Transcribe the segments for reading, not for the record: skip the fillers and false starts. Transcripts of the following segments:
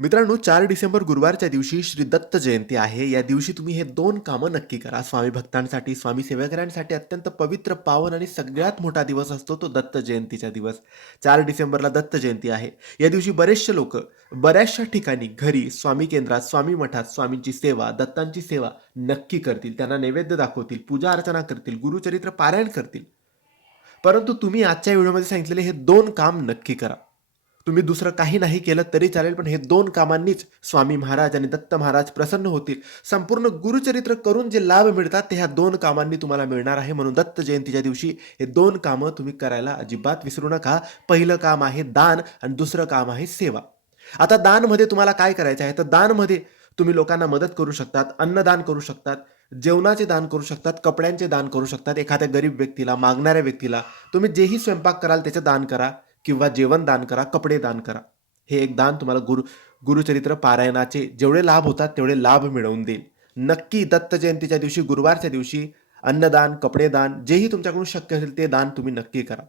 मित्रांनो, 4 डिसेंबर गुरुवारच्या दिवशी श्री दत्त जयंती आहे. या दिवशी तुम्ही हे 2 कामं नक्की करा. स्वामी भक्तांसाठी, स्वामी सेवेकऱ्यांसाठी अत्यंत पवित्र, पावन आणि सगळ्यात मोठा दिवस असतो तो दत्त जयंतीचा दिवस. 4 डिसेंबरला दत्त जयंती आहे. या दिवशी बरेचसे लोकं बऱ्याचशा ठिकाणी घरी, स्वामी केंद्रात, स्वामी मठात स्वामींची सेवा, दत्तांची सेवा नक्की करतील. त्यांना नैवेद्य दाखवतील, पूजा अर्चना करतील, गुरुचरित्र पारायण करतील. परंतु तुम्ही आजच्या व्हिडिओमध्ये सांगितलेले हे 2 काम नक्की करा. तुम्ही दुसरं काही नाही केलं तरी चालेल, पण हे 2 कामांनीच स्वामी महाराज आणि दत्त महाराज प्रसन्न होतील. संपूर्ण गुरुचरित्र करून जे लाभ मिळतात, ते ह्या 2 कामांनी तुम्हाला मिळणार आहे. म्हणून दत्त जयंतीच्या दिवशी हे 2 कामं तुम्ही करायला अजिबात विसरू नका. पहिलं काम आहे दान आणि दुसरं काम आहे सेवा. आता दानमध्ये तुम्हाला काय करायचं आहे, तर दानमध्ये तुम्ही लोकांना मदत करू शकतात, अन्नदान करू शकतात, जेवणाचे दान करू शकतात, कपड्यांचे दान करू शकतात. एखाद्या गरीब व्यक्तीला, मागणाऱ्या व्यक्तीला तुम्ही जेही स्वयंपाक कराल त्याचं दान करा किंवा जेवण दान करा, कपडे दान करा. हे एक दान तुम्हाला गुरुचरित्र पारायणाचे जेवढे लाभ होतात तेवढे लाभ मिळवून देईल. नक्की दत्त जयंतीच्या दिवशी, गुरुवारच्या दिवशी अन्नदान, कपडे दान, जेही तुमच्याकडून शक्य असेल ते दान तुम्ही नक्की करा.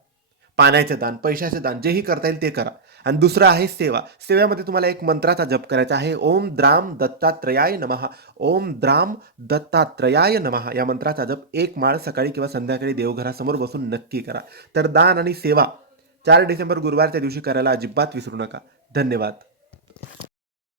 पाण्याचे दान, पैशाचे दान, जेही करता येईल ते करा. आणि दुसरं आहे सेवा. सेवेमध्ये तुम्हाला एक मंत्राचा जप करायचा आहे. ओम द्राम दत्तात्रयाय नमः. ओम द्राम दत्तात्रयाय नमः या मंत्राचा जप 1 माळ सकाळी किंवा संध्याकाळी देवघरासमोर बसून नक्की करा. तर दान आणि सेवा 4 डिसेंबर गुरुवारच्या दिवशी करायला अजिबात विसरू नका. धन्यवाद.